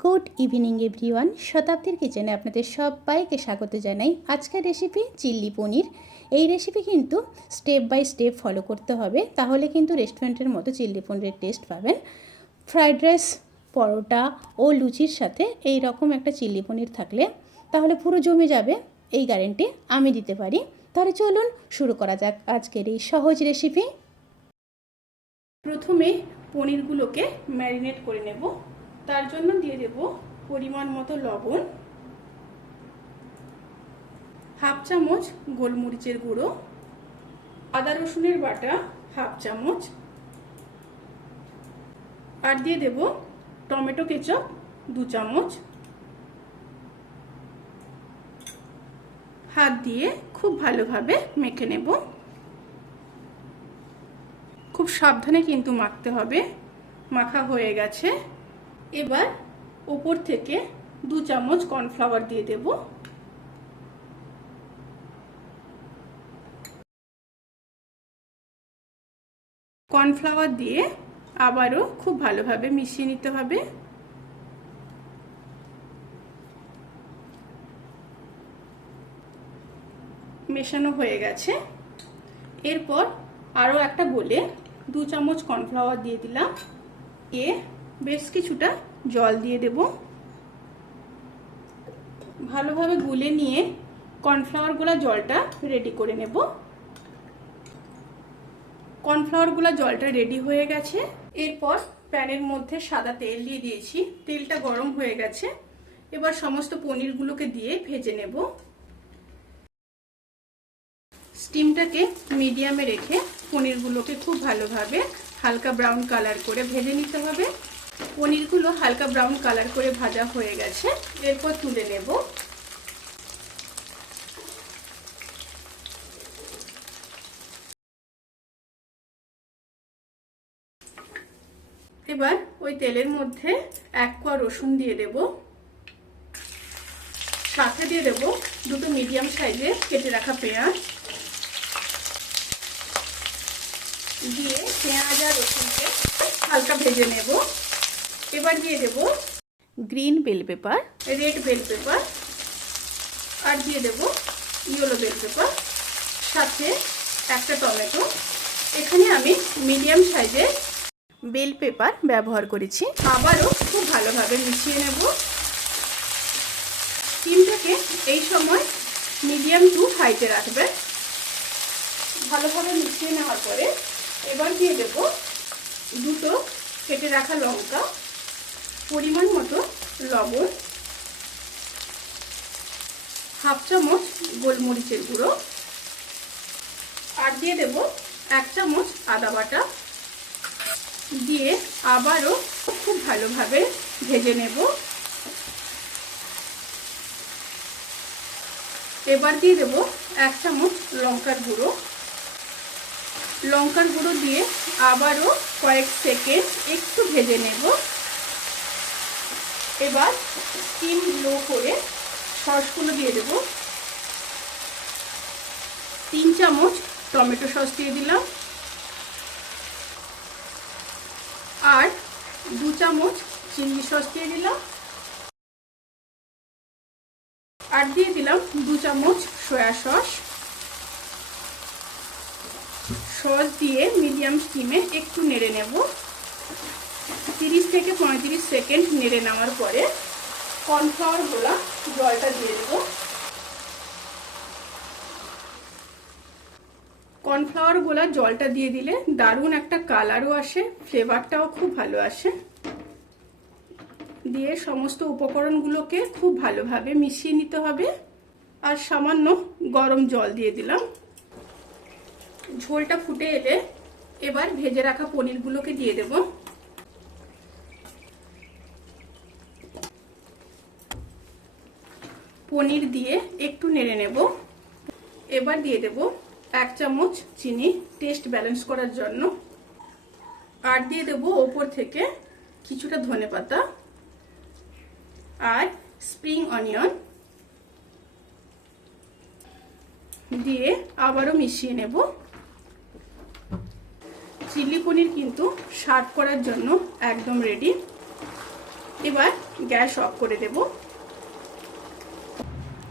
Good evening everyone. শতাব্দীর কিচেনে আপনাদের সবাইকে স্বাগত জানাই। আজকের রেসিপি চিল্লি পনির। এই রেসিপি কিন্তু স্টেপ বাই স্টেপ ফলো করতে হবে। তাহলে কিন্তু রেস্টুরেন্টের মতো চিল্লি পনিরের টেস্ট পাবেন। ফ্রাইড রাইস পরোটা ও লুচির সাথে এই রকম একটা চিল্লি পনির থাকলে তাহলে পুরো জমে যাবে। এই গ্যারেন্টি আমি দিতে পারি। তাহলে চলুন শুরু করা যাক আজকের এই সহজ রেসিপি প্রথমে পনিরগুলোকে ম্যারিনেট করে নেব। তার জন্য দিয়ে দেব পরিমাণ মতো লবণ, হাফ চামচ গোলমরিচের গুঁড়ো, আদা রসুনের বাটা হাফ চামচ, আর দিয়ে দেব টমেটো কেচাপ দু চামচ। হাত দিয়ে খুব ভালোভাবে মেখে নেব। খুব সাবধানে কিন্তু মাখতে হবে। মাখা হয়ে গেছে। এবার ওপর থেকে দু চামচ কর্নফ্লাওয়ার দিয়ে দেব। কর্নফ্লাওয়ার দিয়ে আবারও খুব ভালোভাবে মিশিয়ে নিতে হবে। মেশানো হয়ে গেছে। এরপর আরও একটা বলে দু চামচ কর্নফ্লাওয়ার দিয়ে দিলাম। এ বেশ কিছুটা জল দিয়ে দেব। ভালোভাবে গুলে নিয়ে কর্নফ্লাওয়ারগুলা জলটা রেডি করে নেব। কর্নফ্লাওয়ারগুলা জলটা রেডি হয়ে গেছে। এরপর প্যানের মধ্যে সাদা তেল দিয়ে দিয়েছি। তেলটা গরম হয়ে গেছে। এবার সমস্ত পনিরগুলোকে দিয়ে ভেজে নেব। স্টিমটাকে মিডিয়ামে রেখে পনিরগুলোকে খুব ভালোভাবে হালকা ব্রাউন কালার করে ভেজে নিতে হবে। পনিরগুলো হালকা ব্রাউন কালার করে ভাজা হয়ে গেছে। এরপর তুলে নেব। এবার ওই তেলের মধ্যে এক কোয়া রসুন দিয়ে দেব। সাথে দিয়ে দেব দুটো মিডিয়াম সাইজে কেটে রাখা পেঁয়াজ। দিয়ে পেঁয়াজ আর রসুনকে হালকা ভেজে নেব। এবার দিয়ে দেব green bell pepper red bell pepper আর দিয়ে দেব ইয়েলো বেল পেপার সাথে একটা টমেটো। এখানে আমি মিডিয়াম সাইজের বেল পেপার ব্যবহার করেছি। আবারও খুব ভালোভাবে মিশিয়ে নেব। স্টিমটাকে এই সময় মিডিয়াম টু হাইতে রাখবেন ভালোভাবে মিশিয়ে নেওয়ার পরে এবার দিয়ে দেব দুটো কেটে রাখা লঙ্কা। পরিমাণ মতো লবণ, হাফ চামচ গোলমরিচের গুঁড়ো, আর দিয়ে দেব এক চামচ আদা বাটা। দিয়ে আবারও খুব ভালোভাবে ভেজে নেব। এবার দিয়ে দেব এক চামচ লঙ্কার গুঁড়ো। লঙ্কার গুঁড়ো দিয়ে আবারও কয়েক সেকেন্ড একটু ভেজে নেব। এবার স্টিম লো করে সসগুলো দিয়ে দেব। তিন চামচ টমেটো সস দিয়ে দিলাম। আর দু চামচ চিংড়ি সস দিয়ে দিলাম। আর দিয়ে দিলাম দু চামচ সয়া সস। সস দিয়ে মিডিয়াম স্টিমে একটু নেড়ে নেব। তিরিশ থেকে পঁয়ত্রিশ সেকেন্ড নেড়ে নেওয়ার পরে কর্নফ্লাওয়ার গোলা জলটা দিয়ে দেব। কর্নফ্লাওয়ার গোলা জলটা দিয়ে দিলে দারুণ একটা কালারও আসে, ফ্লেভারটাও খুব ভালো আসে। দিয়ে সমস্ত উপকরণগুলোকে খুব ভালোভাবে মিশিয়ে নিতে হবে। আর সামান্য গরম জল দিয়ে দিলাম। ঝোলটা ফুটে এলে এবার ভেজে রাখা পনিরগুলোকে দিয়ে দেব। পনির দিয়ে একটু নেড়ে নেব। এবার দিয়ে দেব এক চামচ চিনি টেস্ট ব্যালেন্স করার জন্য। আর দিয়ে দেব ওপর থেকে কিছুটা ধনে পাতা আর স্প্রিং অনিয়ন দিয়ে আবারও মিশিয়ে নেব। চিলি পনির কিন্তু সার্ভ করার জন্য একদম রেডি এবার গ্যাস অফ করে দেব।